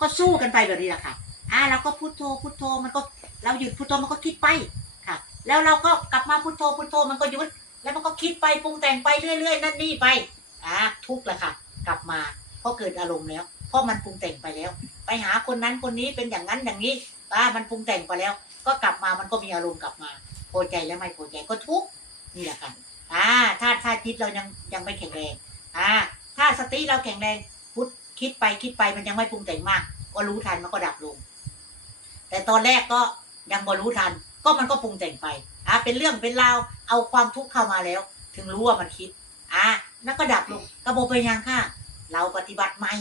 ก็สู้กันไปแบบนี้แหละค่ะ อ่าเราก็พุทโธพุทโธมันก็เราหยุดพุทโธมันก็คิดไปค่ะ แล้วเราก็กลับมาพุทโธพุทโธมันก็หยุดแล้วมันก็คิดไปปรุงแต่งไปเรื่อยๆนั่นนี่ไปอ่าทุกข์แหละค่ะ กลับมาเพราะเกิดอารมณ์แล้ว เพราะมันปรุงแต่งไปแล้ว ไปหาคนนั้นคนนี้เป็นอย่างนั้นอย่างนี้อ่ามันปรุงแต่งไปแล้ว ก็กลับมามันก็มีอารมณ์กลับมาพอใจแล้วไม่พอใจก็ทุกข์นี่แหละค่ะอ่าถ้าถ้าจิตเรายังยังไม่แข็งแรงอ่าถ้าสติเราแข็งแรงพุทธ คิดไปคิดไปมันยังไม่ปรุงแต่งมาก ก็รู้ทันมันก็ดับลง แต่ตอนแรกก็ยังบ่รู้ทัน ก็มันก็ปรุงแต่งไปอ่าเป็นเรื่องเป็นราวเอาความทุกข์เข้ามาแล้ว ถึงรู้ว่ามันคิดอ่าแล้วก็ดับลงกระโบเป็นยังค่ะ เราปฏิบัติใหม่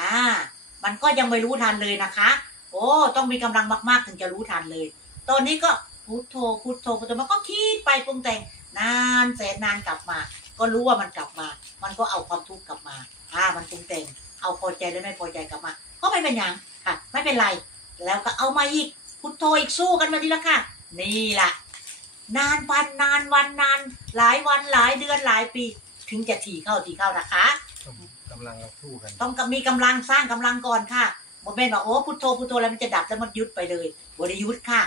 อ่า มันก็ยังไม่รู้ทันเลยนะคะ โอ้ต้องมีกำลังมากๆถึงจะรู้ทันเลย ตอนนี้ก็พุทโธพุทโธพุทโธมันก็คิดไปปรุงแต่งนานแสนนานกลับมา ก็รู้ว่ามันกลับ มามันก็เอาความทุกข์กลับมาอ่ามันปรุงแต่งเอาพอใจหรือไม่พอใจกลับมา ก็ไม่เป็นหยังค่ะ ไม่เป็นไร แล้วก็เอามาอีกพุทโธอีกสู้กันมาดีละค่ะ นี่ล่ะ นานวันนานวันนาน หลายวันหลายเดือนหลายปี ถึงจะถี่เข้าถี่เข้านะคะกำลังเราสู้กัน ต้องมีกำลังสร้างกำลังก่อนค่ะโมเมนต์ว่าโอ้พุทโธพุทโธแล้วมันจะดับแล้วมันหยุดไปเลยบริยุทธ์ค่ะ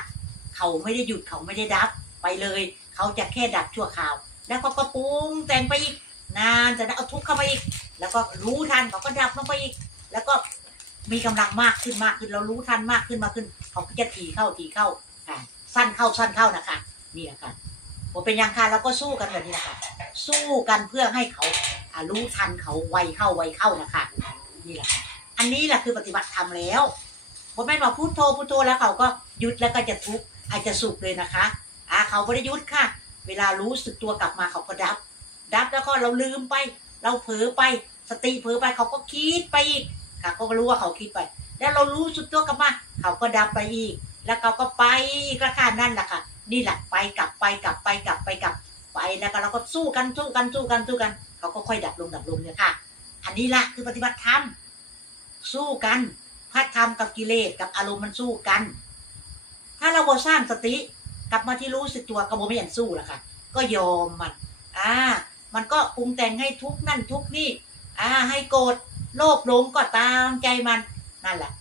เขาไม่ได้หยุดเขาไม่ได้ดับไปเลย เขาจะแค่ดับชั่วคราว แล้วก็ก็ปรุงแต่งไปอีก นานจะได้เอาทุกเข้ามาอีก แล้วก็รู้ทันเขาก็ดับลงไปอีก แล้วก็มีกำลังมากขึ้นมากขึ้นเรารู้ทันมากขึ้นมากขึ้นเขาก็จะถีเข้าถีเข้าค่ะสั้นเข้าสั้นเข้านะคะนี่แหละค่ะผมเป็นยังค่ะเราก็สู้กันแบบนี้นะคะสู้กันเพื่อให้เขาอารู้ทันเขาไวเข้าไวเข้านะคะนี่แหละอันนี้แหละคือปฏิบัติธรรมแล้วผมไม่บอกพุโทโธพุโทแล้วเขาก็หยุดแล้วก็จะทุกข์อาจจะสุขเลยนะคะอ่าเขาไม่ได้ยุดค่ะ เวลารู้สึกตัวกลับมาเขาก็ดับ ดับแล้วก็เราลืมไป เราเผลอไป สติเผลอไปเขาก็คิดไปอีกค่ะเขาก็รู้ว่าเขาคิดไป แล้วเรารู้สึกตัวกลับมาเขาก็ดับไปอีก แล้วเขาก็ไปกราคานั่นแหละค่ะ นี่แหละไปกลับไปกลับไปกลับไปกลับไปแล้วก็เราก็สู้กันสู้กันสู้กันสู้กัน เขาก็ค่อยดับลงดับลงเนี่ยค่ะ อันนี้แหละคือปฏิบัติธรรมสู้กันพระธรรมกับกิเลสกับอารมณ์มันสู้กัน ถ้าเราบ่สร้างสติกลับมาที่รู้สึกตัวก็บ่ไม่ยันสู้ละค่ะ ก็ยอมมัน อ่า มันก็ปรุงแต่งให้ทุกข์นั่นทุกข์นี่ อ่า ให้โกรธโลภหลงก็ตามใจมันนั่นแหละ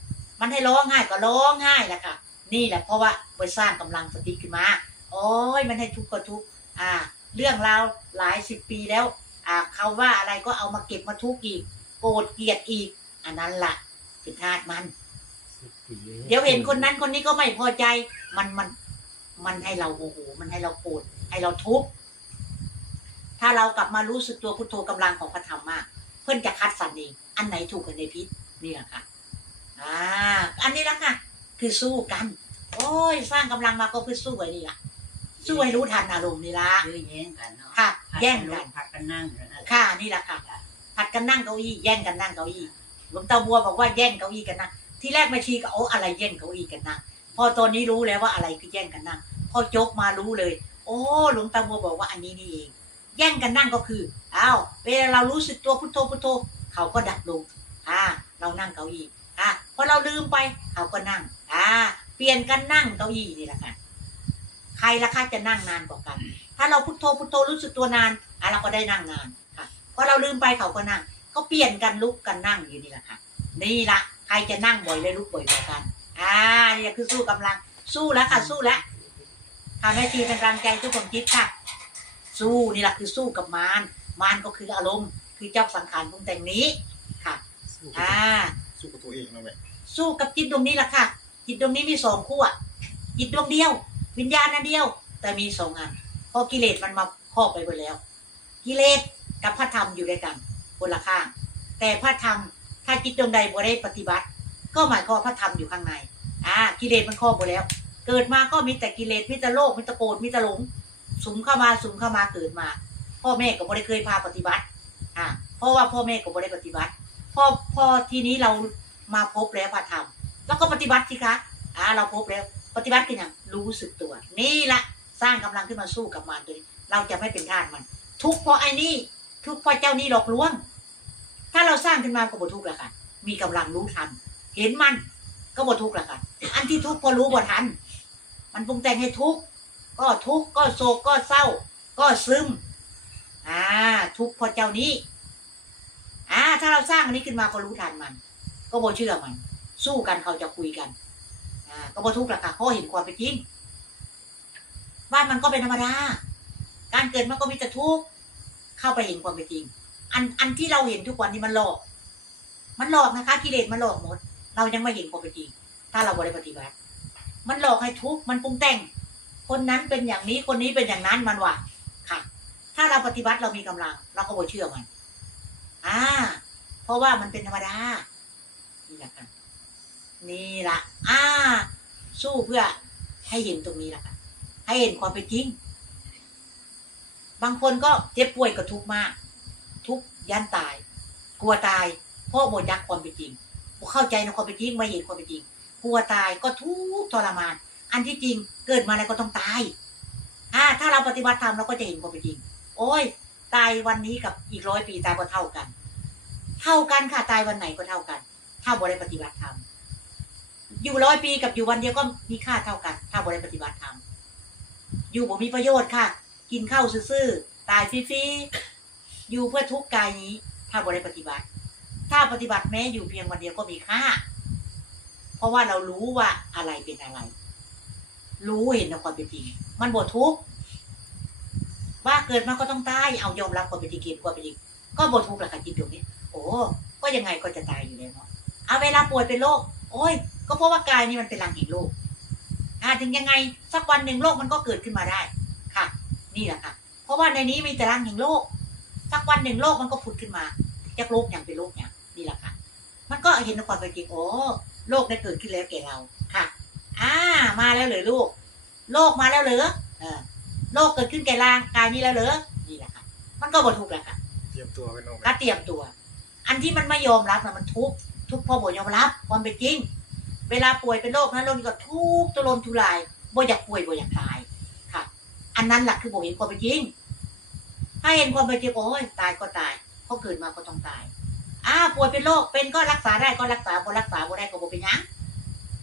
มันให้ร้องไห้ก็ร้องไห้แหละค่ะ นี่แหละเพราะว่าไปสร้างกำลังสติขึ้นมาโอ้ยมันให้ทุกข์ก็ทุกข์อ่า เรื่องราวหลายสิบปีแล้ว อ่าเขาว่าอะไรก็เอามาเก็บมาทุกข์อีก โกรธเกลียดอีก อันนั้นล่ะคือธาตุมัน เดี๋ยวเห็นคนนั้นคนนี้ก็ไม่พอใจ มันมัน มันให้เราโมโหมันให้เราโกรธให้เราทุกข์ ถ้าเรากลับมารู้สึกตัวพุทโธกำลังของพระธรรมมาก เพื่อนจะคัดสรรเองอันไหนถูกกันในพิษนี่แหละค่ะอ่าอันนี้ละค่ะคือสู้กัน โอ้ย สร้างกำลังมาก็เพื่อสู้ไว้นี่ละสู้ให้รู้ทันอารมณ์นี่ละยื้อแย่งกันเนาะค่ะ แย่งกันผัดกันนั่งแล้วนะค่ะนี่แหละค่ะผัดกันนั่งเก้าอี้แย่งกันนั่งเก้าอี้หลวงตาบัวบอกว่าแย่งเก้าอี้กันนั่งที่แรกแม่ชีก็โอ้อะไรแย่งเก้าอี้กันนั่งพอตอนนี้รู้แล้วว่าอะไรคือแย่งกันนั่งพอยกมารู้เลย โอ้หลวงตาบัวบอกว่าอันนี้นี่เอง แย่งกันนั่งก็คืออ้าวเวลาเรารู้สึกตัวพุทโธพุทโธเขาก็ดับลงอ่าเรานั่งเก้าอี้อ่าพอเราลืมไปเขาก็นั่งอ่าเปลี่ยนกันนั่งเก้าอี้นี่แหละค่ะใครละคะจะนั่งนานกว่ากัน ถ้าเราพุทโธพุทโธรู้สึกตัวนานอะเราก็ได้นั่งนานค่ะพอเราลืมไปเขาก็นั่งก็เปลี่ยนกันลุกกันนั่งอยู่นี่แหละค่ะนี่ละใครจะนั่งบ่อยได้ลุกบ่อยกว่ากันอ่านี่คือสู้กำลังสู้แล้วค่ะสู้แล้วทำให้ทีเป็นกำลังใจทุกคนคิดค่ะ สู้นี่แหละคือสู้กับมารมารก็คืออารมณ์ คือเจ้าสังขารปรุงแต่งนี้ค่ะสู้กับอ่าสู้กับตัวเองนะแม่สู้กับจิตดวงนี้แหละค่ะ จิตดวงนี้มีสองขั้วจิตดวงเดียว วิญญาณอันเดียว แต่มีสองอันเพราะกิเลสมันมาครอบไปหมดแล้ว กิเลสกับพระธรรมอยู่ด้วยกันคนละข้าง แต่พระธรรมถ้าจิตดวงใดบ่ได้ปฏิบัติ ก็หมายความว่าพระธรรมอยู่ข้างในอ่ากิเลสมันครอบหมดแล้ว เกิดมาก็มีแต่กิเลสมีแต่โลภมีแต่โกรธมีแต่หลง สุมเข้ามาสุมเข้ามาเกิดมา พ่อแม่ก็บ่ได้เคยพาปฏิบัติ อ่าเพราะว่าพ่อแม่ก็บ่ได้ปฏิบัติ พ่อพ่อทีนี้เรามาพบแล้วพระธรรมแล้วก็ปฏิบัติสิคะอ่าเราพบแล้วปฏิบัติคืออย่างรู้สึกตัว นี่ละสร้างกำลังขึ้นมาสู้กับมันตัวนี้ เราจะไม่เป็นทาสมัน ทุกเพราะไอ้นี่ทุกเพราะเจ้านี่หลอกลวง ถ้าเราสร้างขึ้นมาก็บ่ทุกข์แล้วค่ะมีกำลังรู้ทัน เห็นมันก็บ่ทุกข์แล้วค่ะอันที่ทุกข์พอรู้บ่ทัน มันปรุงแต่งให้ทุกข์ ก็ทุกข์ก็โศกก็เศร้า ก็ซึม อ่า ทุกข์เพราะเจ้านี้ อ่า ถ้าเราสร้างอันนี้ขึ้นมาก็รู้ทันมัน ก็บ่เชื่อมัน สู้กันเขาจะคุยกัน อ่า ก็บ่ทุกข์หรอกค่ะเพราะเห็นความเป็นจริงว่ามันก็เป็นธรรมดา การเกิดมันก็มีแต่ทุกข์เข้าไปเห็นความเป็นจริง อันอันที่เราเห็นทุกวันนี้มันหลอก มันหลอกนะคะ กิเลสมันหลอกหมด เรายังไม่เห็นความเป็นจริง ถ้าเราบ่ได้ปฏิบัติ มันหลอกให้ทุกข์ มันปรุงแต่ง คนนั้นเป็นอย่างนี้คนนี้เป็นอย่างนั้นมันว่ะค่ะ ถ้าเราปฏิบัติเรามีกำลัง เราก็บ่เชื่อมัน อ่า เพราะว่ามันเป็นธรรมดา นี่แหละค่ะ นี่ละอ่า สู้เพื่อให้เห็นตรงนี้แหละค่ะ ให้เห็นความเป็นจริง บางคนก็เจ็บป่วยก็ทุกข์มาก ทุกข์ยันตาย กลัวตายเพราะบ่ยักความเป็นจริงเข้าใจในความเป็นจริงไม่เห็นความเป็นจริงกลัวตายก็ทุกข์ทรมาน อันที่จริงเกิดมาแล้วก็ต้องตายอ่าถ้าเราปฏิบัติธรรมเราก็จะเห็นความเป็นจริง โอ้ย ตายวันนี้กับอีกร้อยปีตายก็เท่ากัน เท่ากันค่ะตายวันไหนก็เท่ากัน ถ้าบริปฏิบัติธรรมอยู่ร้อยปีกับอยู่วันเดียวก็มีค่าเท่ากัน ถ้าบริปฏิบัติธรรมอยู่บ่มีประโยชน์ค่ะ กินข้าวซื่อๆตายฟรีๆอยู่เพื่อทุกกายนี้ ถ้าบริปฏิบัติ ถ้าปฏิบัติแม้อยู่เพียงวันเดียวก็มีค่า เพราะว่าเรารู้ว่าอะไรเป็นอะไร รู้เห็นในความเป็นจริง มันบททุกข์ว่าเกิดมาก็ต้องตาย เอายอมรับความเป็นจริงเห็นความเป็นจริงก็บททุกข์แหละค่ะจิตดวงนี้ โอ้ก็ยังไงก็จะตายอยู่แล้วเนาะเอาเวลาป่วยเป็นโรคโอ้ย ก็เพราะว่ากายนี่มันเป็นรังแห่งโรคอ่าถึงยังไงสักวันหนึ่งโรคมันก็เกิดขึ้นมาได้ค่ะ นี่แหละค่ะ เพราะว่าในนี้มีแต่รังแห่งโรคสักวันหนึ่งโรคมันก็ผุดขึ้นมาจากโรคอย่างเป็นโรคอย่างนี่แหละค่ะ มันก็เห็นในความเป็นจริงโอ้โรคได้เกิดขึ้นแล้วแก่เรา อ่า มาแล้วเหรอลูกโรคมาแล้วเหรอเออโรคเกิดขึ้นแก่ร่างกายนี้แล้วเหรอนี่แหละค่ะมันก็บ่ถูกแหละค่ะเตรียมตัวไว้เนอะก็เตรียมตัว อันที่มันไม่ยอมรับนะมันทุกข์ทุกข์เพราะบ่ยอมรับความเป็นจริง เวลาป่วยเป็นโรคนั้นโรคนี้ก็ทุกข์ทุรนทุรายบ่อยากป่วยบ่อยากตายค่ะ อันนั้นแหละคือบ่เห็นความเป็นจริง ถ้าเห็นความเป็นจริงโอ้ยตายก็ตายเพราะเกิดมาก็ต้องตายอ่าป่วยเป็นโรคเป็นก็รักษาได้ก็รักษาบ่รักษาบ่ได้ก็บ่เป็นหยัง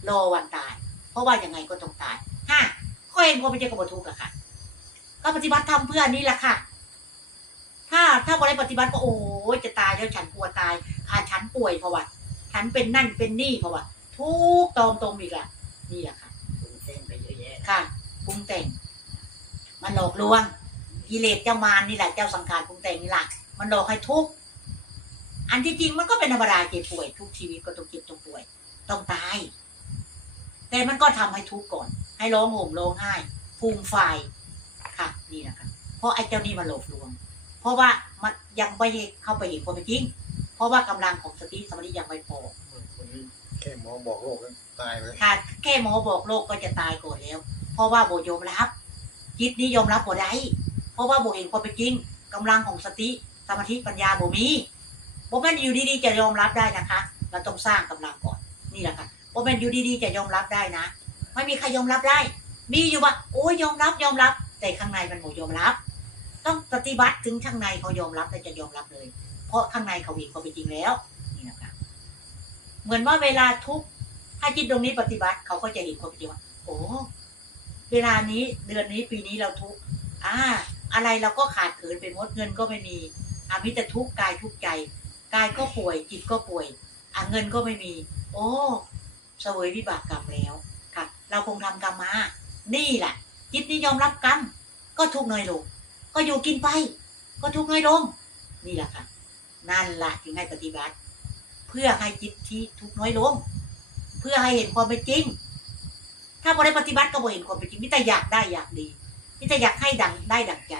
รอวันตาย เพราะว่ายังไงก็ต้องตายห้าก็เห็นความเป็นจริงก็บ่ทุกข์อะค่ะ ก็ปฏิบัติธรรมเพื่อนี่แหละค่ะ ถ้าถ้าบริปฏิบัติก็โอ้ยจะตายแล้วฉันกลัวตายอ่าฉันป่วยเพราะว่าฉันเป็นนั่นเป็นนี่เพราะว่าทุกข์ตอมตมอีกละนี่แหละค่ะปรุงแต่งไปเยอะแยะค่ะปรุงแต่ง มันหลอกลวงกิเลสเจ้ามารนี่แหละเจ้าสังขารปรุงแต่งนี่แหละมันหลอกให้ทุกข์อันที่จริงมันก็เป็นธรรมดาเจ็บป่วย ทุกชีวิตก็ต้องเจ็บต้องป่วย ต้องตาย แต่มันก็ทำให้ทุกข์ก่อน ให้ร้องห่มร้องไห้ฟูมไฟายค่ะนี่แหละค่ะเพราะไอ้เจ้านี่มันหลอกลวง เพราะว่ามันยังไม่เข้าไปเห็นความเป็นจริง เพราะว่ากำลังของสติสมาธิยังไม่พอคนนี้แค่หมอบอกโรคก็ตายเลยถ้าแค่หมอบอกโรคก็จะตายก่อนแล้ว เพราะว่าโบยอมรับจิตนี้ยอมรับบ่ได้เพราะว่าโบเห็นความเป็นจริงกำลังของสติสมาธิปัญญาโบมีโบแม่นอยู่ดีๆจะยอมรับได้นะคะ เราต้องสร้างกำลังก่อนนี่แหละค่ะ โบแม่นอยู่ดีๆจะยอมรับได้นะ ไม่มีใครยอมรับได้ มีอยู่ว่าโอ้ยยอมรับยอมรับ แต่ข้างในมันโบยอมรับ ต้องปฏิบัติถึงข้างในเขายอมรับและจะยอมรับเลย เพราะข้างในเขาเห็นความเป็นจริงแล้วนี่นะคะเหมือนว่าเวลาทุกถ้าจิตดวงนี้ปฏิบัติเขาก็จะเห็นความเป็นจริงว่าโอ้เวลานี้เดือนนี้ปีนี้เราทุกอ่า อะไรเราก็ขาดเขินไปหมดเงินก็ไม่มีอามิต่ทุกกายทุกใจกายก็ป่วยจิตก็ป่วยอ่าเงินก็ไม่มี โอ้ เสวยวิบากกรรมแล้วค่ะ เราคงทำกรรมมา นี่แหละ จิตนี้ยอมรับกรรมก็ทุกข์น้อยลง ก็อยู่กินไป ก็ทุกข์น้อยลง นี่แหละค่ะ นั่นแหละถึงให้ปฏิบัติ เพื่อให้จิตที่ทุกน้อยลง เพื่อให้เห็นความเป็นจริง ถ้าบ่ได้ปฏิบัติก็บ่เห็นความเป็นจริงมิแต่อยากได้อยากดีมิแต่อยากให้ดังได้ดังใจ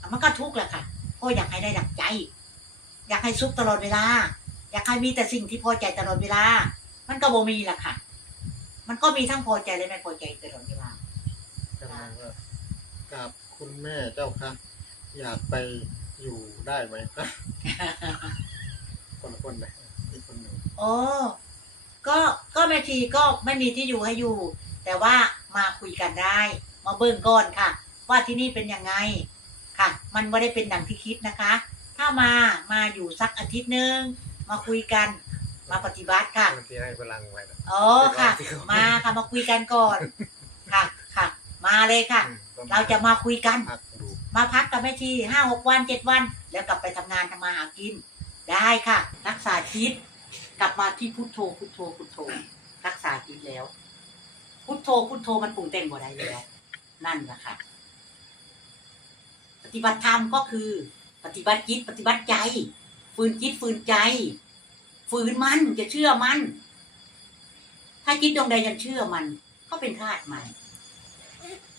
อ่มันก็ทุกข์แหละค่ะเพราะอยากให้ได้ดังใจ อยากให้สุขตลอดเวลา อยากให้มีแต่สิ่งที่พอใจตลอดเวลา มันก็บ่มีแหละค่ะ มันก็มีทั้งพอใจและไม่พอใจตลอดเวลากำลังว่ากราบคุณแม่เจ้าค่ะ อยากไปอยู่ได้ไหมครับคนละคนเลยอีกคนหนึ่งโอ้ก็ก็แม่ชีก็ไม่มีที่อยู่ให้อยู่ แต่ว่ามาคุยกันได้ มาเบิ่งก่อนค่ะ ว่าที่นี่เป็นยังไงค่ะ มันไม่ได้เป็นดังที่คิดนะคะ ถ้ามามาอยู่สักอาทิตย์หนึ่งมาคุยกัน มาปฏิบัติค่ะบางทีให้พลังไว้นะ อ๋อค่ะมาค่ะมาคุยกันก่อน ค่ะค่ะ มาเลยค่ะ อืมต้องเราจะมาคุยกัน พักดูมาพักกับแม่ชีห้าหกวันเจ็ดวัน แล้วกลับไปทำงานทำมาหากิน ได้ค่ะ รักษาจิตลับมาที่พุทโธพุทโธพุทโธ รักษาจิตแล้ว พุทโธพุทโธมันปรุงแต่งบ่ได้แล้ว นั่นแหละค่ะ ปฏิบัติธรรมก็คือ ปฏิบัติจิตปฏิบัติใจฝืนจิตฝืนใจ ฝืนมันจะเชื่อมัน ถ้าจิตดวงใดยังเชื่อมัน ก็เป็นธาตุใหม่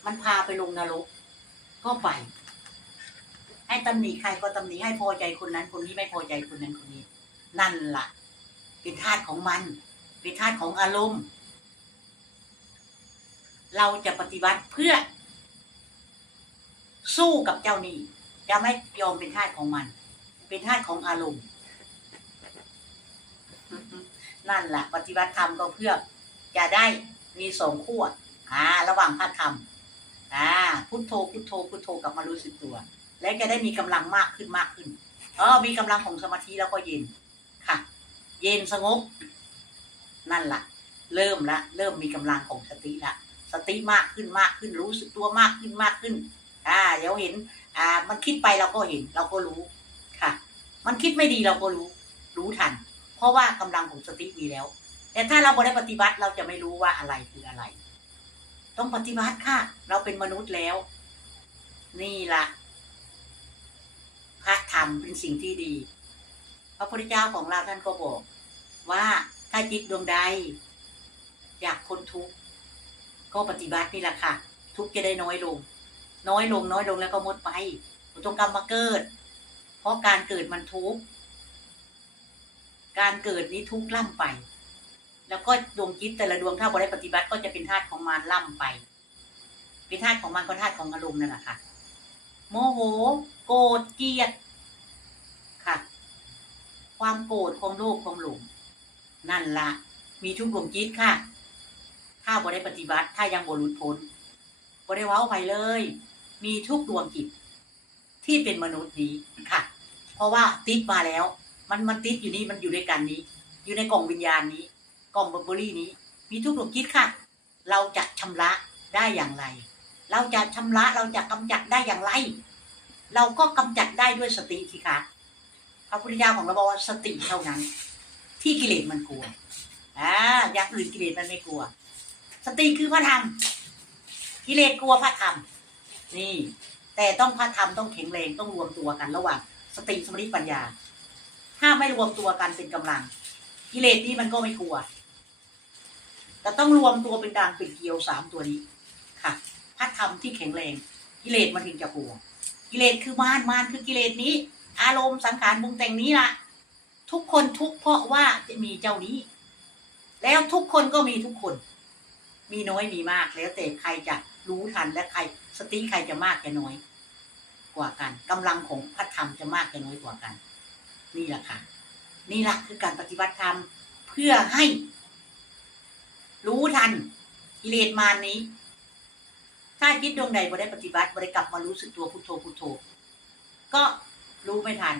มันพาไปลงนรกก็ไป ให้ตำหนิใครก็ตำหนิให้พอใจคนนั้น คนนี้ไม่พอใจคนนั้นคนนี้ นั่นล่ะ เป็นธาตุของมัน เป็นธาตุของอารมณ์ เราจะปฏิบัติเพื่อ สู้กับเจ้านี่จะไม่ยอมเป็นทาสของมัน เป็นทาสของอารมณ์ นั่นแหละปฏิบัติธรรมก็เพื่อจะได้มีสองขั้วอ่า ระหว่างพระธรรมอ่าพุทโธพุทโธพุทโธกลับมารู้สึกตัว และจะได้มีกำลังมากขึ้นมากขึ้นเออมีกำลังของสมาธิแล้วก็เย็นค่ะ เย็นสงบนั่นแหละเริ่มละ เริ่มมีกำลังของสติละสติมากขึ้นมากขึ้นรู้สึกตัวมากขึ้นมากขึ้น อ่าเดี๋ยวเห็น อ่า มันคิดไปเราก็เห็น เราก็รู้ค่ะ มันคิดไม่ดีเราก็รู้ รู้ทัน ราะว่ากำลังของสติมีแล้ว แต่ถ้าเราไม่ได้ปฏิบัติเราจะไม่รู้ว่าอะไรคืออะไร ต้องปฏิบัติค่ะ เราเป็นมนุษย์แล้ว นี่ละพระธรรมเป็นสิ่งที่ดี พระพุทธเจ้าของเราท่านก็บอก ว่าถ้าจิตดวงใด อยากพ้นทุกข์ก็ปฏิบัตินี่แหละค่ะ ทุกข์จะได้น้อยลง น้อยลงน้อยลงแล้วก็หมดไปอุตงกรรมมาเกิด เพราะการเกิดมันทุกข์ การเกิดนี้ทุกข์ล่ำไป แล้วก็ดวงจิตแต่ละดวงถ้าบริปฏิบัติก็จะเป็นธาตุของมันล่ำไป เป็นธาตุของมันก็ธาตุของอารมณ์นั่นแหละค่ะ โมโห โกรธเกลียดค่ะ ความโกรธความโลภความหลงนั่นละมีทุกดวงจิตค่ะ ถ้าบ่ได้ปฏิบัติถ้ายังบ่หลุดพ้นบ่ได้เว้าไปเลย มีทุกดวงจิตที่เป็นมนุษย์นี้ค่ะ เพราะว่าติดมาแล้ว มันมันติดอยู่นี่มันอยู่ด้วยกันนี้ อยู่ในกล่องวิญญาณนี้ กล่องบอร์เบอรี่นี้ มีทุกดวงจิตค่ะ เราจะชำระได้อย่างไร เราจะชำระเราจะกำจัดได้อย่างไร เราก็กำจัดได้ด้วยสติสิคะพระพุทธเจ้าของเราบอกว่าสติเท่านั้น ที่กิเลสมันกลัวอ่าอย่างอื่นกิเลสมันไม่กลัว สติคือพระธรรมกิเลสกลัวพระธรรมนี่ แต่ต้องพระธรรมต้องแข็งแรงต้องรวมตัวกันระหว่างสติสมาธิปัญญา ถ้าไม่รวมตัวกันเป็นกำลัง กิเลสนี่มันก็ไม่กลัว แต่ต้องรวมตัวเป็นด่างเป็นเกลียวสามตัวนี้ค่ะพระธรรมที่แข็งแรง กิเลสมันถึงจะกลัว กิเลสคือมารมารคือกิเลสนี้ อารมณ์สังขารบุงแต่งนี้ล่ะ ทุกคนทุกเพราะว่าจะมีเจ้านี้ แล้วทุกคนก็มีทุกคน มีน้อยมีมากแล้วแต่ใครจะรู้ทันและใครสติใครจะมากจะน้อยกว่ากันกำลังของพระธรรมจะมากจะน้อยกว่ากัน นี่แหละค่ะ นี่แหละคือการปฏิบัติธรรมเพื่อให้ รู้ทันกิเลสมารนี้ ถ้าจิตดวงใดบ่ได้ปฏิบัติบ่ได้กลับมารู้สึกตัวพุทโธพุทโธ ก็รู้ไม่ทัน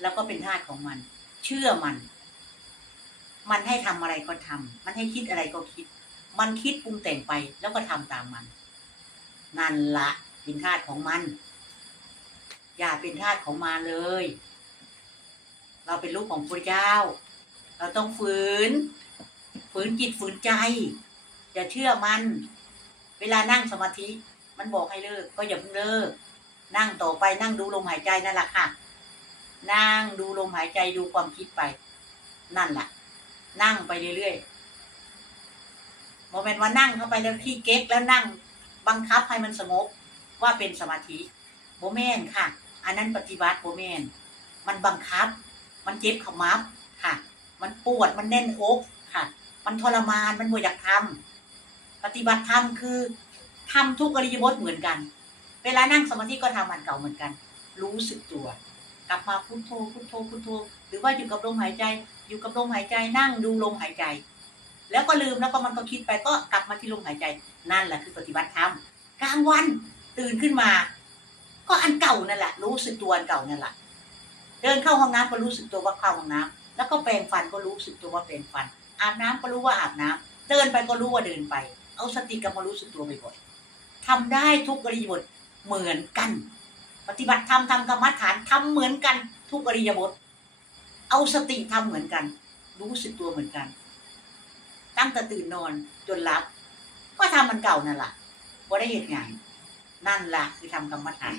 แล้วก็เป็นธาตุของมัน เชื่อมัน มันให้ทำอะไรก็ทำมันให้คิดอะไรก็คิด มันคิดปรุงแต่งไปแล้วก็ทำตามมัน นั่นละเป็นธาตุของมัน อย่าเป็นธาตุของมาเลย เราเป็นลูกของพระเจ้า เราต้องฝืน ฝืนจิตฝืนใจ อย่าเชื่อมัน เวลานั่งสมาธิ มันบอกให้เลิก ก็อย่าเพิ่งเลิก นั่งต่อไปนั่งดูลมหายใจนั่นแหละค่ะ นั่งดูลมหายใจดูความคิดไป นั่นแหละนั่งไปเรื่อยๆโมเมนต์ว่านั่งเข้าไปแล้วขี้เก๊กแล้วนั่งบังคับให้มันสงบว่าเป็นสมาธิโมเมนต์ค่ะ อันนั้นปฏิบัติโมเมนต์มันบังคับ มันเจ็บขมับค่ะ มันปวดมันแน่นอกค่ะ มันทรมานมันบ่อยากทำปฏิบัติธรรมคือทำทุกอริยบทเหมือนกัน เวลานั่งสมาธิก็ทำมันเก่าเหมือนกัน รู้สึกตัว กลับมาพุทโธพุทโธพุทโธหรือว่าอยู่กับลมหายใจ อยู่กับลมหายใจนั่งดูลมหายใจ แล้วก็ลืมแล้วก็มันก็คิดไปก็กลับมาที่ลมหายใจ นั่นแหละคือปฏิบัติธรรมกลางวันตื่นขึ้นมา ก็อันเก่านั่นแหละ รู้สึกตัวอันเก่านั่นแหละ เดินเข้าห้องน้ำก็รู้สึกตัวว่าเข้าห้องน้ำแล้วก็แปรงฟันก็รู้สึกตัวว่าแปรงฟัน อาบน้ำก็รู้ว่าอาบน้ำเดินไปก็รู้ว่าเดินไป เอาสติกลับมารู้สึกตัวบ่อยๆทำได้ทุกอริยบทเหมือนกัน ปฏิบัติธรรมทำกรรมฐานทำเหมือนกัน ทุกอริยบทเอาสติทำเหมือนกัน รู้สึกตัวเหมือนกัน ตั้งแต่ตื่นนอนจนหลับ ก็ทำมันเก่านั่นแหละบ่ได้เหตุงานนั่นล่ะคือทำกรรมฐาน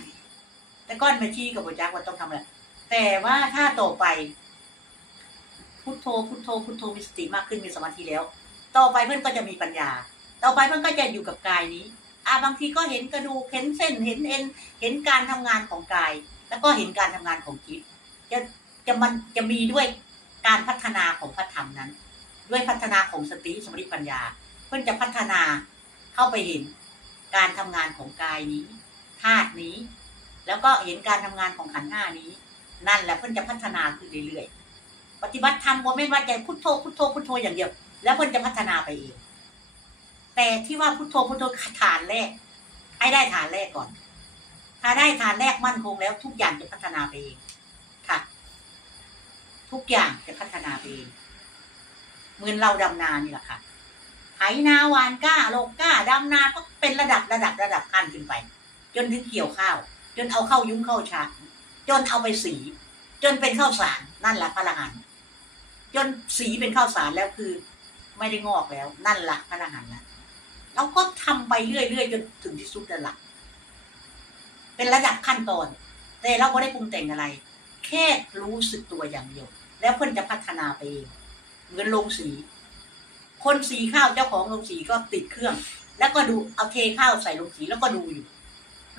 แต่ก้อนมาชี้กับบุจักว่าต้องทำอะไร แต่ว่าถ้าต่อไป พุทโธพุทโธพุทโธมีสติมากขึ้นมีสมาธิแล้ว ต่อไปเพื่อนก็จะมีปัญญา ต่อไปเพื่อนก็จะอยู่กับกายนี้อ่าบางทีก็เห็นกระดูกเห็นเส้นเห็นเอ็น เห็นการทำงานของกาย แล้วก็เห็นการทำงานของจิตจะจะมันจะมีด้วยการพัฒนาของพระธรรมนั้น ด้วยพัฒนาของสติสมาธิปัญญา เพื่อนจะพัฒนาเข้าไปเห็นการทำงานของกายนี้ธาตุนี้ แล้วก็เห็นการทำงานของขันธ์ห้านี้ นั่นแหละเพื่อนจะพัฒนาขึ้นเรื่อยๆ ปฏิบัติธรรมบ่ไม่นว่าจะพุทโธพุทโธพุทโธอย่างเดียว แล้วเพื่อนจะพัฒนาไปเอง แต่ที่ว่าพุทโธพุทโธฐานแรก ให้ได้ฐานแรกก่อน ถ้าได้ฐานแรกมั่นคงแล้ว ทุกอย่างจะพัฒนาไปเองค่ะ ทุกอย่างจะพัฒนาไปเองเหมือนเราดำนานี่แหละค่ะไถนาหวานก้าโลกก้าดำนาก็เป็นระดับระดับระดับขั้นขึ้นไป จนถึงเกี่ยวข้าว จนเอาเข้ายุ้งเข้าชา จนเอาไปสี จนเป็นข้าวสารนั่นแหละพระอรหันต์จนสีเป็นข้าวสารแล้วคือ ไม่ได้งอกแล้ว นั่นแหละพระอรหันต์นะเราก็ทำไปเรื่อยๆจนถึงที่สุดนั่นแหละเป็นระดับขั้นตอน แต่เราไม่ได้ปรุงแต่งอะไร แค่รู้สึกตัวอย่างเดียว แล้วเพื่อนจะพัฒนาไปเองเหมือนลงสี คนสีข้าวเจ้าของลงสีก็ติดเครื่อง แล้วก็ดูเอาเทข้าวใส่ลงสีแล้วก็ดูอยู่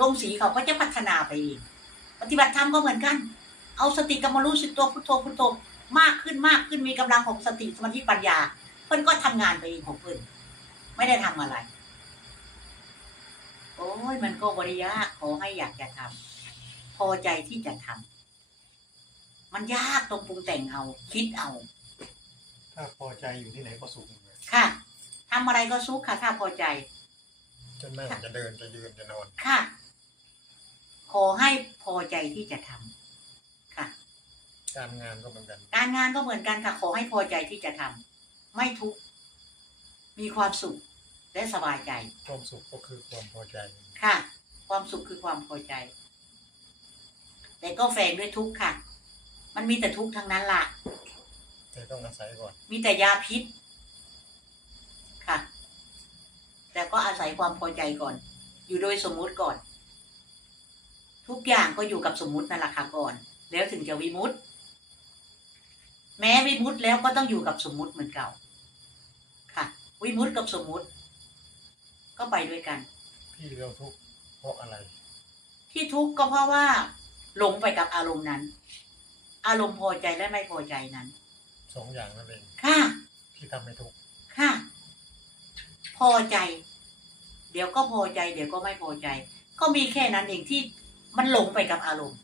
ลงสีเขาก็จะพัฒนาไปเอง ปฏิบัติธรรมก็เหมือนกัน เอาสติกรรมรู้สึกตัวพุทโธพุทโธมากขึ้นมากขึ้นมีกำลังของสติสมาธิปัญญา เพื่อนก็ทำงานไปเองของเพื่อนไม่ได้ทำอะไร โอ้ยมันก็บริยากขอให้อยากจะทำพอใจที่จะทำมันยากตรงปรุงแต่งเอา คิดเอา ถ้าพอใจอยู่ที่ไหนก็สุขเลยค่ะทำอะไรก็ซุกค่ะ ถ้าพอใจจะนั่งจะเดินจะยืนจะนอนค่ะ ขอให้พอใจที่จะทำค่ะ การงานก็เหมือนกัน การงานก็เหมือนกันค่ะ ขอให้พอใจที่จะทำไม่ทุกข์มีความสุขและสบายใจ ความสุขก็คือความพอใจ ค่ะ ความสุขคือความพอใจ แต่ก็แฝงด้วยทุกข์ค่ะ มันมีแต่ทุกข์ทั้งนั้นล่ะแต่ต้องอาศัยก่อน มีแต่ยาพิษ ค่ะ แต่ก็อาศัยความพอใจก่อน อยู่โดยสมมุติก่อน ทุกอย่างก็อยู่กับสมมุตินั่นแหละค่ะก่อน แล้วถึงจะวิมุตติแม้วิมุตติแล้วก็ต้องอยู่กับสมมุติเหมือนเก่า ค่ะ วิมุตติกับสมมุติ ก็ไปด้วยกัน ที่เราทุกข์เพราะอะไร ที่ทุกข์ก็เพราะว่าหลงไปกับอารมณ์นั้น อารมณ์พอใจและไม่พอใจนั้นสองอย่างนั่นเองค่ะ ที่ทำให้ทุกข์ค่ะ พอใจ เดี๋ยวก็พอใจ เดี๋ยวก็ไม่พอใจ ก็มีแค่นั้นเองที่ มันหลงไปกับอารมณ์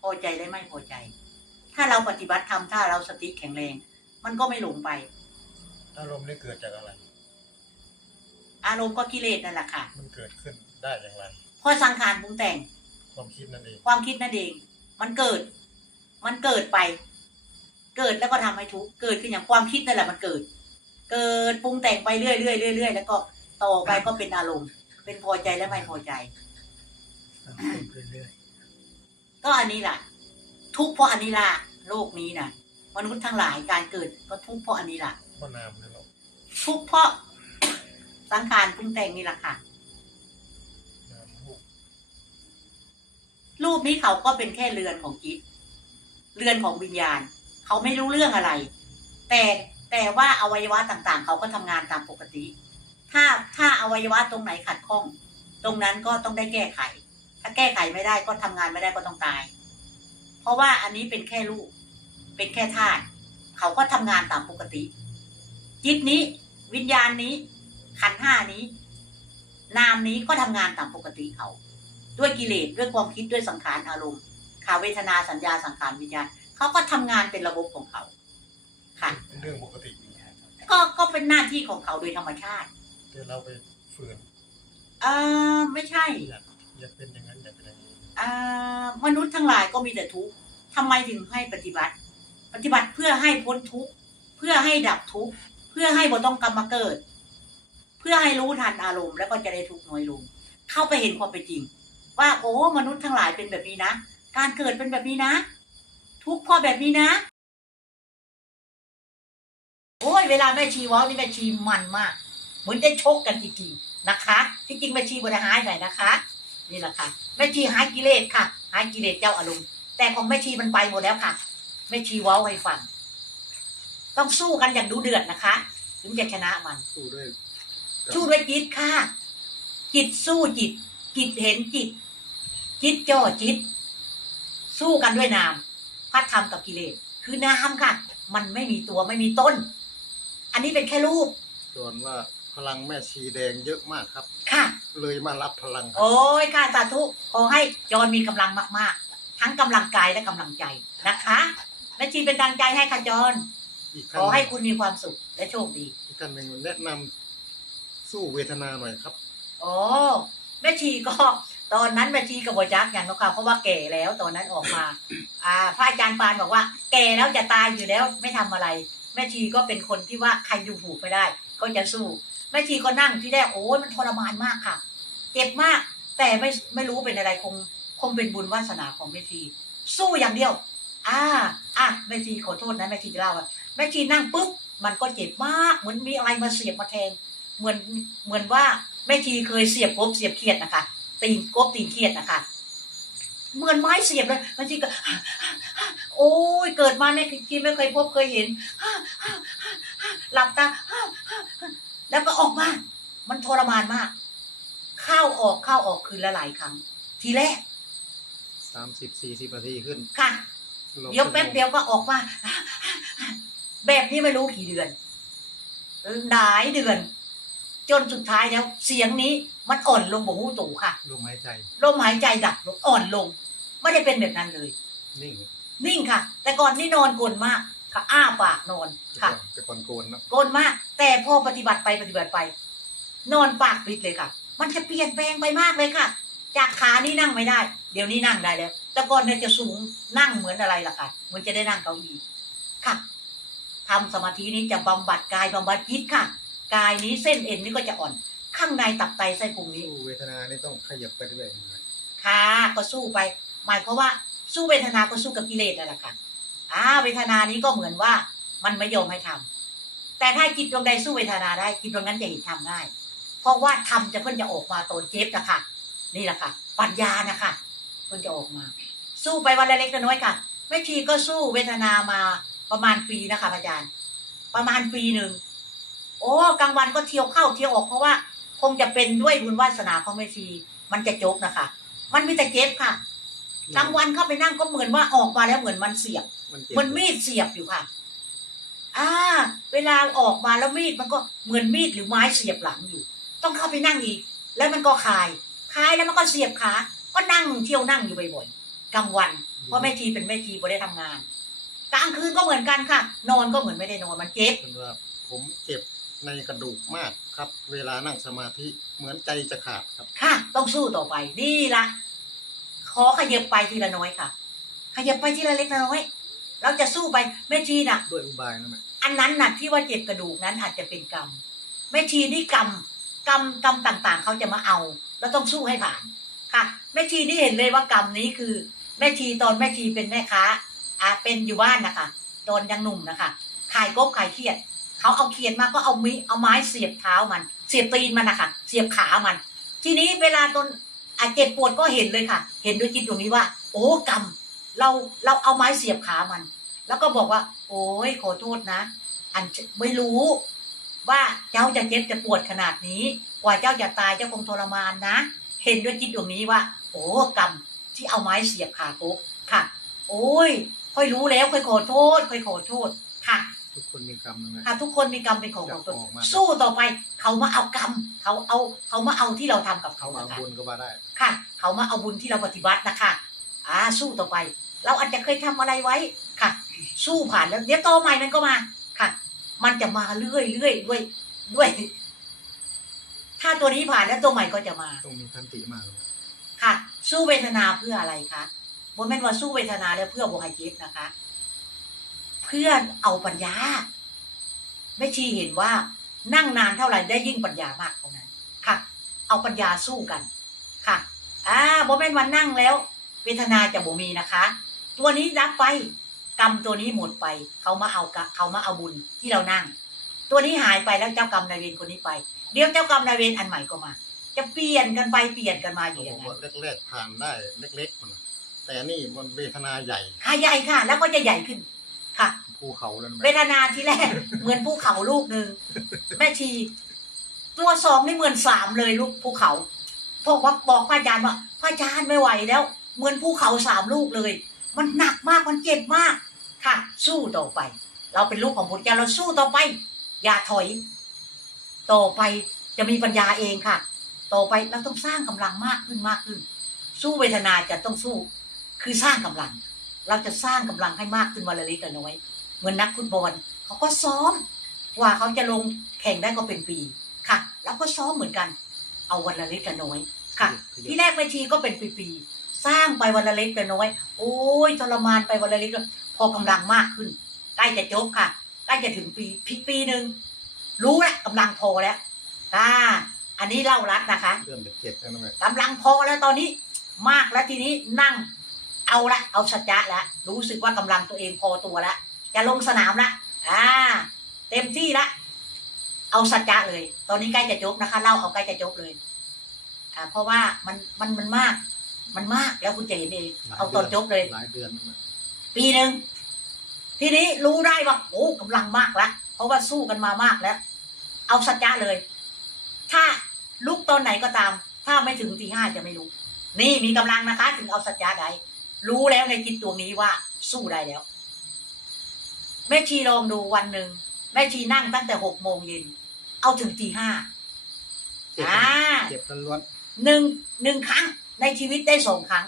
พอใจและไม่พอใจ ถ้าเราปฏิบัติธรรมถ้าเราสติแข็งแรง มันก็ไม่หลงไป อารมณ์นี่เกิดจากอะไร อารมณ์ก็กิเลสนั่นแหละค่ะ มันเกิดขึ้นได้อย่างไรเพราะสังขารปรุงแต่ง ความคิดนั่นเอง ความคิดนั่นเอง มันเกิด มันเกิดไป เกิดแล้วก็ทำให้ทุกข์เกิดขึ้นอย่างความคิดนั่นแหละมันเกิด เกิดปรุงแต่งไปเรื่อยเรื่อยเรื่อยเรื่อยแล้วก็ต่อไปก็เป็นอารมณ์ เป็นพอใจและไม่พอใจ เรื่อยก็อันนี้แหละทุกข์เพราะอันนี้ล่ะโลกนี้นะมนุษย์ทั้งหลายการเกิดก็ทุกข์เพราะอันนี้ล่ะเพราะนามนั่นหรอกทุกข์เพราะสังขารปรุงแต่งนี่แหละค่ะนามรูปรูปนี้เขาก็เป็นแค่เรือนของจิต เรือนของวิญญาณ เขาไม่รู้เรื่องอะไร แต่แต่ว่าอวัยวะต่างๆ เขาก็ทำงานตามปกติ ถ้าถ้าอวัยวะตรงไหนขัดข้อง ตรงนั้นก็ต้องได้แก้ไข ถ้าแก้ไขไม่ได้ก็ทำงานไม่ได้ก็ต้องตาย เพราะว่าอันนี้เป็นแค่รูปเป็นแค่ธาตุเขาก็ทำงานตามปกติ จิตนี้วิญญาณนี้ ขันธ์ห้านี้ นามนี้ก็ทำงานตามปกติเขา ด้วยกิเลสด้วยความคิดด้วยสังขารอารมณ์ขาเวทนาสัญญาสังขารวิญญาณเขาก็ทำงานเป็นระบบของเขา ค่ะเป็นเรื่องปกติก็ก็เป็นหน้าที่ของเขาโดยธรรมชาติแต่เราไปฝืนเออไม่ใช่อยากอยากเป็นอย่างนั้นอยากเป็นอย่างนี้เอ่อ มนุษย์ทั้งหลายก็มีแต่ทุกข์ทำไมถึงให้ปฏิบัติ ปฏิบัติเพื่อให้พ้นทุกข์เพื่อให้ดับทุกข์เพื่อให้บ่ต้องกรรมมาเกิด เพื่อให้รู้ทันอารมณ์แล้วก็จะได้ทุกข์น้อยลง เข้าไปเห็นความเป็นจริง ว่าโอ้มนุษย์ทั้งหลายเป็นแบบนี้นะ การเกิดเป็นแบบนี้นะ ทุกข์เพราะแบบนี้นะโอ้ยเวลาแม่ชีว้านี่แม่ชีมันมาก เหมือนได้ชกกันจริงๆนะคะ ที่จริงแม่ชีบริหารไหนนะคะ นี่แหละค่ะแม่ชีหายกิเลสค่ะ หายกิเลสเจ้าอารมณ์แต่ของแม่ชีมันไปหมดแล้วค่ะแม่ชีเว้าให้ฟังต้องสู้กันอย่างดูเดือดนะคะ ถึงจะชนะมันสู้ด้วยกับสู้ด้วยจิตค่ะ จิตสู้จิต จิตเห็นจิต จิตจ่อจิต สู้กันด้วยนามพัดธรรมกับกิเลสคือนามค่ะ มันไม่มีตัวไม่มีต้น อันนี้เป็นแค่รูปส่วนว่าพลังแม่ชีแดงเยอะมากครับ ค่ะ เลยมารับพลังครับโอ้ยค่ะสาธุขอให้จอนมีกำลังมากๆ ทั้งกำลังกายและกำลังใจนะคะแม่ชีเป็นกำลังใจให้ค่ะจอนอีกขท่านอหให้นึ่งคุณมีความสุขและโชคดีอีกท่านหนึ่งแนะนำสู้เวทนาหน่อยครับอ๋อแม่ชีก็ตอนนั้นแม่ชีกับบจักอย่างนกเขาเพราะว่าแก่แล้วตอนนั้นออกมา อ่าพระอาจารย์ปานบอกว่า แก่แล้วจะตายอยู่แล้วไม่ทำอะไร แม่ชีก็เป็นคนที่ว่าใครดูถูกไม่ได้ ก็จะสู้ แม่ชีก็นั่งที่แรกโอ้ยมันทรมานมากค่ะ เจ็บมาก แต่ไม่ไม่รู้เป็นอะไรคง คงเป็นบุญวาสนาของแม่ชี สู้อย่างเดียว อ่า อะแม่ชีขอโทษนะแม่ชีจะเล่าว่าแม่ชีนั่งปุ๊บมันก็เจ็บมาก เหมือนมีอะไรมาเสียบมาแทง เหมือนเหมือนว่าแม่ชีเคยเสียบกบเสียบเขียดนะคะ ตีนกบตีนเขียดนะคะเหมือนไม้เสียบเลยแม่ชีก็โอ้ยเกิดมาเนี่ยชีไม่เคยพบเคยเห็นหลับตา แล้วก็ออกมา มันทรมานมาก เข้าออกเข้าออกคืนละหลายครั้ง ทีแรกสามสิบสี่สิบนาทีขึ้นค่ะ เดี๋ยวแป๊บเดียวก็ออกมา แบบนี้ไม่รู้กี่เดือน หลายเดือน จนสุดท้ายแล้วเสียงนี้มันอ่อนลงบอกหูตู่ค่ะ ลมหายใจ ลมหายใจดับลงอ่อนลง ไม่ได้เป็นแบบนั้นเลย นิ่ง นิ่งค่ะ แต่ก่อนนี่นอนกลนมาก ค่ะอ้าปากนอนแต่ค่ะก่อนแต่ก่อนโกนเนอะกลนมาก แต่พอปฏิบัติไปปฏิบัติไป นอนปากปิดเลยค่ะ มันจะเปลี่ยนแปลงไปมากเลยค่ะ จากขานี่นั่งไม่ได้ เดี๋ยวนี้นั่งได้แล้ว แต่ก่อนเนี่ยจะสูงนั่งเหมือนอะไรล่ะค่ะเหมือนจะได้นั่งเก้าอี้ค่ะทำสมาธินี้จะบำบัดกายบำบัดจิตค่ะ กายนี้เส้นเอ็นนี่ก็จะอ่อน ข้างในตับไตไส้พุงนี้สู้เวทนานี่ต้องขยับไปเรื่อยๆหน่อยค่ะ ก็สู้ไป หมายเพราะว่าสู้เวทนาก็สู้กับกิเลสนั่นแหละค่ะ อ่าเวทนานี้ก็เหมือนว่ามันไม่ยอมให้ทำแต่ถ้าจิตดวงใดสู้เวทนาได้จิตดวงนั้นจะเห็นทำง่ายเพราะว่าทำจะเพิ่นจะออกมาตนเจ็บนะคะนี่แหละค่ะปัญญานะคะเพิ่นจะออกมา สู้ไปวันละเล็กละน้อยค่ะแม่ชีก็สู้เวทนามาประมาณปีนะคะอาจารย์ ประมาณปีหนึ่งโอ้กลางวันก็เที่ยวเข้าเที่ยวออกเพราะว่า คงจะเป็นด้วยบุญวาสนาของแม่ชีมันจะจบนะคะ มันมีแต่เจ็บค่ะ กลางวันเข้าไปนั่งก็เหมือนว่าออกมาแล้วเหมือนมันเสียบมันเจ็บมันมีดเสียบอยู่ค่ะ อ่า เวลาออกมาแล้วมีดมันก็เหมือนมีดหรือไม้เสียบหลังอยู่ ต้องเข้าไปนั่งอีก แล้วมันก็คลายคลายแล้วมันก็เสียบขา ก็นั่งเที่ยวนั่งอยู่บ่อยๆ กลางวัน เพราะแม่ชีเป็นแม่ชีไม่ได้ทำงาน กลางคืนก็เหมือนกันค่ะ นอนก็เหมือนไม่ได้นอนมันเจ็บเป็นว่าผมเจ็บในกระดูกมากครับ เวลานั่งสมาธิเหมือนใจจะขาดครับ ค่ะ ต้องสู้ต่อไป นี่ละ ขอขยับไปทีละน้อยค่ะ ขยับไปทีละเล็กละน้อย เราจะสู้ไปแม่ชีน่ะด้วยอุบายนะแม่อันนั้นน่ะที่ว่าเจ็บกระดูกนั้นอาจจะเป็นกรรมแม่ชีนี่กรรมกรรมกรรมต่างๆ เขาจะมาเอา แล้วต้องสู้ให้ผ่านค่ะแม่ชีนี่เห็นเลยว่ากรรมนี้คือ แม่ชีตอนแม่ชีเป็นแม่ค้าอาเป็นอยู่บ้านนะคะตอนยังหนุ่มนะคะขายกบขายเขียดเขาเอาเขียดมาก็เอามีเอาไม้เสียบเท้ามัน เสียบตีนมันนะคะเสียบขามัน ทีนี้เวลาตน อาเจ็บปวดก็เห็นเลยค่ะ เห็นด้วยจิตตรงนี้ว่า โอ้กรรมเราเราเอาไม้เสียบขามัน แล้วก็บอกว่า โอ้ยขอโทษนะ อันไม่รู้ ว่าเจ้าจะเจ็บจะปวดขนาดนี้ กว่าเจ้าจะตายเจ้าคงทรมานนะ เห็นด้วยจิตดวงนี้ว่า โอ้กรรมที่เอาไม้เสียบขาโต๊ะค่ะ โอ้ยค่อยรู้แล้วค่อยขอโทษ ค่อยขอโทษค่ะ ทุกคนมีกรรมนะแม่ค่ะทุกคนมีกรรมเป็นของของตนจะออกมาสู้ต่อไป เขามาเอากรรม เขาเอาเขามาเอาที่เราทำกับเขาเขาเอานะคะบุญก็ว่าได้ค่ะ เขามาเอาบุญที่เราปฏิบัตินะคะอ่าสู้ต่อไป เราอาจจะเคยทำอะไรไว้ค่ะ สู้ผ่านแล้วเดี๋ยวต่อใหม่มันก็มาค่ะ มันจะมาเรื่อยเรื่อยด้วยด้วย ถ้าตัวนี้ผ่านแล้วตัวใหม่ก็จะมาต้องมีทันติมากเลยค่ะ สู้เวทนาเพื่ออะไรคะโมเมนต์ว่าสู้เวทนาแล้วเพื่อบวกไอจิฟนะคะเพื่อเอาปัญญาแม่ชีเห็นว่านั่งนานเท่าไหร่ได้ยิ่งปัญญามากเท่านั้นค่ะ เอาปัญญาสู้กันค่ะอ่าโมเมนต์วันนั่งแล้ว เวทนาจะบ่มีนะคะ ตัวนี้รับไป กรรมตัวนี้หมดไป เขามาเอากะเขามาเอาบุญที่เรานั่ง ตัวนี้หายไปแล้วเจ้ากรรมนายเวรคนนี้ไปเดี๋ยวเจ้ากรรมนายเวรอันใหม่ก็มา จะเปลี่ยนกันไปเปลี่ยนกันมาอเขายู่อบย่าองกนั้นว่าแรกๆผ่านได้เล็กๆมันแต่นี่มันเวทนาใหญ่ค่ะใหญ่ค่ะ แล้วก็จะใหญ่ขึ้น ค่ะ ภูเขาแล้วเวทนาที่แรก เหมือนภูเขาลูกหนึ่งแม่ชี ตัวสองนี่เหมือนสามเลยลูกภูเขาพวกว่าบอกพระอาจารย์ว่าพระอาจารย์ไม่ไหวแล้ว เหมือนภูเขาสามลูกเลย มันหนักมากมันเจ็บมากค่ะ สู้ต่อไป เราเป็นลูกของพุทธเจ้าเราสู้ต่อไป อย่าถอย ต่อไปจะมีปัญญาเองค่ะ ต่อไปเราต้องสร้างกำลังมากขึ้นมากขึ้น สู้เวทนาจะต้องสู้ คือสร้างกำลัง เราจะสร้างกำลังให้มากขึ้นวันละเล็กละน้อย เหมือนนักฟุตบอลเขาก็ซ้อมกว่าเขาจะลงแข่งได้ก็เป็นปีค่ะ แล้วก็ซ้อมเหมือนกัน เอาวันละเล็กละน้อยค่ะ ที่แรกไม่ทีก็เป็นปีๆสร้างไปวันละเล็กละน้อย โอ้ยทรมานไปวันละเล็กละพอกำลังมากขึ้นใกล้จะจบค่ะใกล้จะถึงปีพิปีหนึ่งรู้แล้วกำลังพอแล้วอ่าอันนี้เล่ารัดนะคะเริ่มจะเจ็บแล้วนะแม่กำลังพอแล้วตอนนี้ มากแล้วทีนี้นั่ง เอาละเอาสัจจะแล้วรู้สึกว่ากำลังตัวเองพอตัวแล้วจะลงสนามละอ่า เต็มที่ละเอาสัจจะเลย ตอนนี้ใกล้จะจบนะคะเล่าเอาใกล้จะจบเลย อ่า เพราะว่ามันมันมันมาก มันมากแล้วคุณจะเห็นเองเอาตอนจบเลยหลายเดือนแล้วนะปีหนึ่งทีนี้รู้ได้ว่าโอ้กำลังมากแล้วเพราะว่าสู้กันมามากแล้ว เอาสัจจะเลย ถ้าลุกตอนไหนก็ตาม ถ้าไม่ถึงตีห้าจะไม่ลุกนี่มีกำลังนะคะ ถึงเอาสัจจะได้ รู้แล้วในจิตดวงนี้ว่าสู้ได้แล้ว แม่ชีลองดูวันหนึ่งแม่ชีนั่งตั้งแต่หกโมงเย็นเอาถึงตีห้าเจ็บอ่าเจ็บล้วนหนึ่งหนึ่งครั้งในชีวิตได้สองครั้ง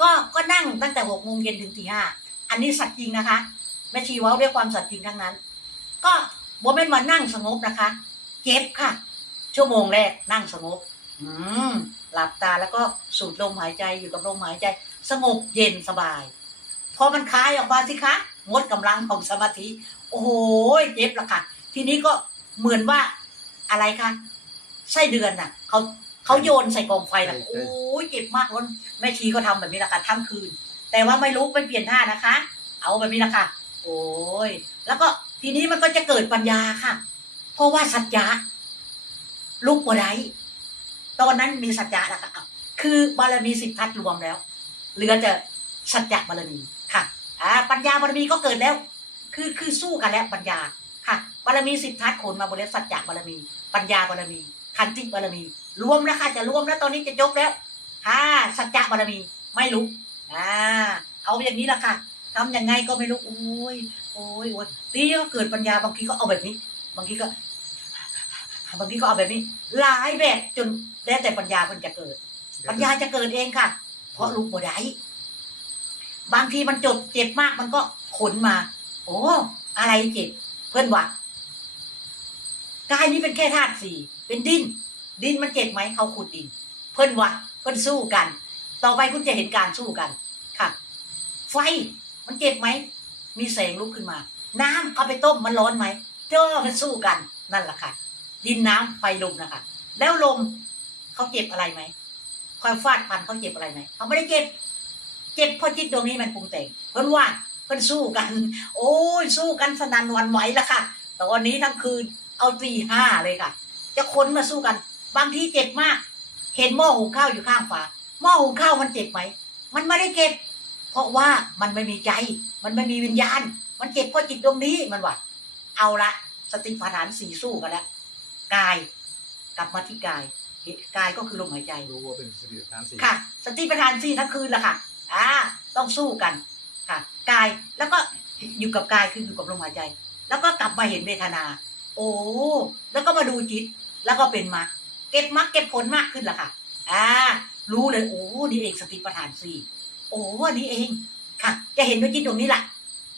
ก็ก็นั่งตั้งแต่หกโมงเย็นถึงตีห้าอันนี้สัตย์จริงนะคะแม่ชีเว้าด้วยความสัตย์จริงทั้งนั้น ก็โมเมนต์มานั่งสงบนะคะ เจ็บค่ะ ชั่วโมงแรกนั่งสงบ อืมหลับตาแล้วก็สูดลมหายใจอยู่กับลมหายใจ สงบเย็นสบายพอมันคลายออกมาสิคะงดกำลังของสมาธิ โอ้โหเจ็บละค่ะ ทีนี้ก็เหมือนว่าอะไรคะไส้เดือนน่ะเขาเขาโยนใส่กองไฟนะโอ้ยเจ็บมากล้นแม่ชีก็ทำแบบนี้แหละค่ะทั้งคืน แต่ว่าไม่ลุกไม่เปลี่ยนท่านะคะ เอาแบบนี้แหละค่ะ โอ้ยแล้วก็ทีนี้มันก็จะเกิดปัญญาค่ะ เพราะว่าสัจจะลุกบ่ได้ตอนนั้นมีสัจจะแล้วค่ะอ้าวคือบารมีสิบทัศน์รวมแล้ว เหลือแต่สัจจะบารมีค่ะอ่าปัญญาบารมีก็เกิดแล้ว คือคือสู้กันแล้วปัญญาค่ะบารมีสิบทัศน์ขนมาบนแล้วสัจจะบารมี ปัญญาบารมีขันติบารมี รวมแล้วค่ะจะรวมแล้วตอนนี้จะจบแล้วค่ะสัจจะบารมีไม่รู้อ่าเอาอย่างนี้ละค่ะทำยังไงก็ไม่รู้โอ้ยโอ้ยโอ้ยตีก็เกิดปัญญาบางทีก็เอาแบบนี้ บางทีก็บางทีก็เอาแบบนี้หลายแบบจนแล้วแต่ปัญญามันจะเกิด ปัญญาจะเกิดเองค่ะ เพราะลูกบ่ได้บางทีมันจดเจ็บมากมันก็ขนมา โอ้อะไรเจ็บ เพื่อนว่ากายนี้เป็นแค่ธาตุสี่เป็นดิน ดินมันเจ็บไหมเขาขุดดิน เพื่อนว่าเพื่อนสู้กัน ต่อไปคุณจะเห็นการสู้กันค่ะ ไฟมันเจ็บไหมมีแสงลุกขึ้นมา น้ำเอาไปต้มมันร้อนไหมเจ้ามันสู้กันนั่นแหละค่ะ ดินน้ำไฟลมนะคะแล้วลมเขาเจ็บอะไรไหม อยฟาดฟันเขาเจ็บอะไรไหมเขาไม่ได้เจ็บ เจ็บเพราะจิตดวงนี้มันปรุงแต่งเพิ่นว่าเพิ่นสู้กัน โอ้ยสู้กันสนันวันไหวละค่ะตอนนี้ทั้งคืนเอาตีห้าเลยค่ะ จะค้นมาสู้กัน บางทีเจ็บมาก เห็นหม้อหุงข้าวอยู่ข้างฝาหม้อหุงข้าวมันเจ็บไหมมันไม่ได้เจ็บเพราะว่ามันไม่มีใจ มันไม่มีวิญญาณ มันเจ็บเพราะจิตดวงนี้มันว่าเอาละสติปัฏฐานสี่สู้กันแล้วกายกลับมาที่กาย กายก็คือลมหายใจรู้ว่าเป็นสติปัฏฐานสี่ค่ะ สติปัฏฐานสี่ทั้งคืนละค่ะ อ่า ต้องสู้กันค่ะ กายแล้วก็อยู่กับกายคืออยู่กับลมหายใจ แล้วก็กลับมาเห็นเวทนา โอ้แล้วก็มาดูจิต แล้วก็เป็นมรรคเก็บมรรคเก็บผลมากขึ้นละค่ะ อ่า รู้เลยโอ้นี่เองสติปัฏฐานสี่โอ้นี่เองค่ะ จะเห็นด้วยจิตตรงนี้แหละ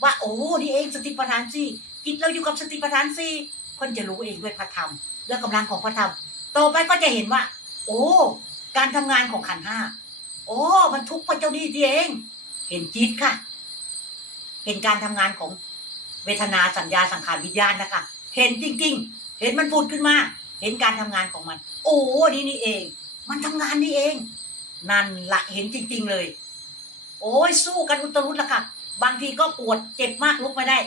ว่าโอ้นี่เองสติปัฏฐานสี่จิตเราอยู่กับสติปัฏฐานสี่เพิ่นจะรู้เองด้วยพระธรรมด้วยกำลังของพระธรรม ต่อไปก็จะเห็นว่า โอ้ การทำงานของขันห้าโอ้ มันทุกข์เพราะเจ้านี่ที่เอง เห็นจิตค่ะ เห็นการทำงานของเวทนาสัญญาสังขารวิญญาณนะคะ เห็นจริง ๆ เห็นมันพูดขึ้นมา เห็นการทำงานของมัน โอ้นี่นี่เอง มันทำงานนี่เอง นั่นละเห็นจริง ๆเลย โอ้ยสู้กันอุตรุดละค่ะ บางทีก็ปวดเจ็บมากลุกไม่ได้